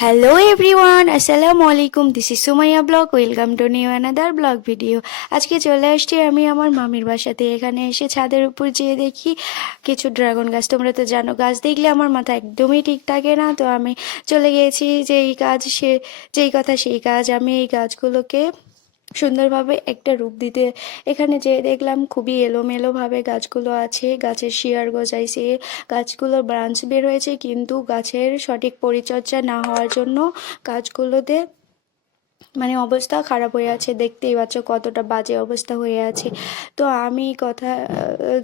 Hello everyone, আসসালামু আলাইকুম। This is Sumaiya blog. Welcome to new another blog video. আজকে চলে আসছি আমি আমার মামির বাসাতে। এখানে এসে ছাদের উপর যেয়ে দেখি কিছু ড্রাগন গাছ। তোমরা তো জানো, গাছ দেখলে আমার মাথা একদমই ঠিক থাকে না। তো আমি চলে গিয়েছি যেই কথা সেই কাজ। আমি এই গাছগুলোকে সুন্দরভাবে একটা রূপ দিতে এখানে যেয়ে দেখলাম খুবই এলোমেলোভাবে গাছগুলো আছে। গাছের শিকড় গজাইছে, গাছগুলোর ব্রাঞ্চ বের হয়েছে, কিন্তু গাছের সঠিক পরিচর্যা না হওয়ার জন্য গাছগুলোতে মানে অবস্থা খারাপ হয়ে আছে। দেখতেই পাচ্ছ কতটা বাজে অবস্থা হয়ে আছে। তো আমি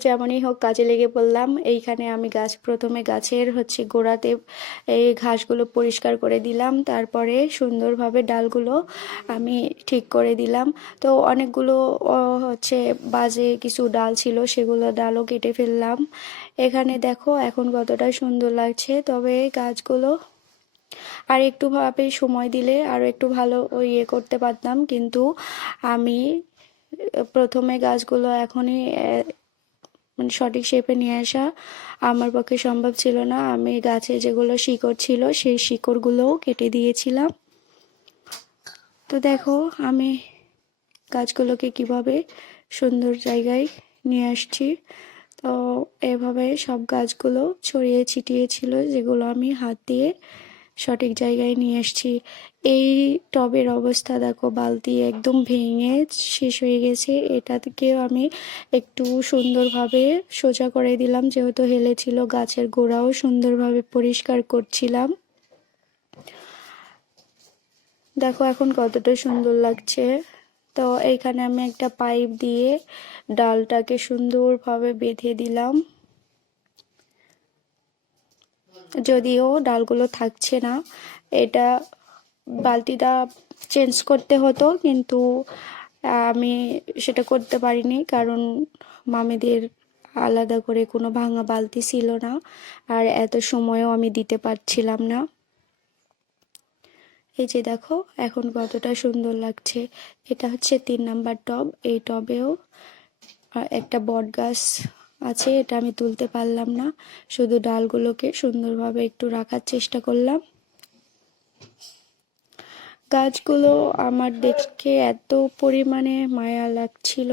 যেমনই হোক কাজে লেগে পড়লাম। এইখানে আমি প্রথমে গাছের গোড়াতে এই ঘাসগুলো পরিষ্কার করে দিলাম, তারপরে সুন্দরভাবে ডালগুলো আমি ঠিক করে দিলাম। তো অনেকগুলো বাজে কিছু ডাল ছিল, সেগুলো ডালও কেটে ফেললাম। এখানে দেখো এখন কতটা সুন্দর লাগছে। তবে গাছগুলো আর একটু ভাবে সময় দিলে আরো একটু ভালো করতে পারতাম, কিন্তু আমি প্রথমে গাছগুলো এখনই মানে সঠিক শেপে নিয়ে আসা আমার পক্ষে সম্ভব ছিল না। আমি গাছে যেগুলো শিকড় ছিল সেই শিকড়গুলোও কেটে দিয়েছিলাম। তো দেখো আমি গাছগুলোকে কিভাবে সুন্দর জায়গায় নিয়ে আসছি। তো এভাবে সব গাছগুলো ছড়িয়ে ছিটিয়ে ছিল, যেগুলো আমি হাত দিয়ে সঠিক জায়গায় নিয়ে এসেছি। এই টবের অবস্থা দেখো, বালতি একদম ভেঙে শেষ হয়ে গেছে। এটাকেও আমি একটু সুন্দরভাবে সোজা করে দিলাম, যেহেতু হেলেছিল। গাছের গোড়াও সুন্দরভাবে পরিষ্কার করছিলাম। দেখো এখন কতটা সুন্দর লাগছে। তো এইখানে আমি একটা পাইপ দিয়ে ডালটাকে সুন্দরভাবে বেঁধে দিলাম। যদিও ডালগুলো থাকছে না, এটা বালতিটা চেঞ্জ করতে হতো, কিন্তু আমি সেটা করতে পারিনি, কারণ মামিদের আলাদা করে কোনো ভাঙা বালতি ছিল না, আর এত সময়ও আমি দিতে পারছিলাম না। এই যে দেখো এখন কতটা সুন্দর লাগছে। এটা 3 নাম্বার টব। এই টবেও একটা বট গাছ আছে, এটা আমি তুলতে পারলাম না, শুধু ডালগুলোকে সুন্দরভাবে একটু রাখার চেষ্টা করলাম। গাছগুলো আমার দেখে এত পরিমাণে মায়া লাগছিল।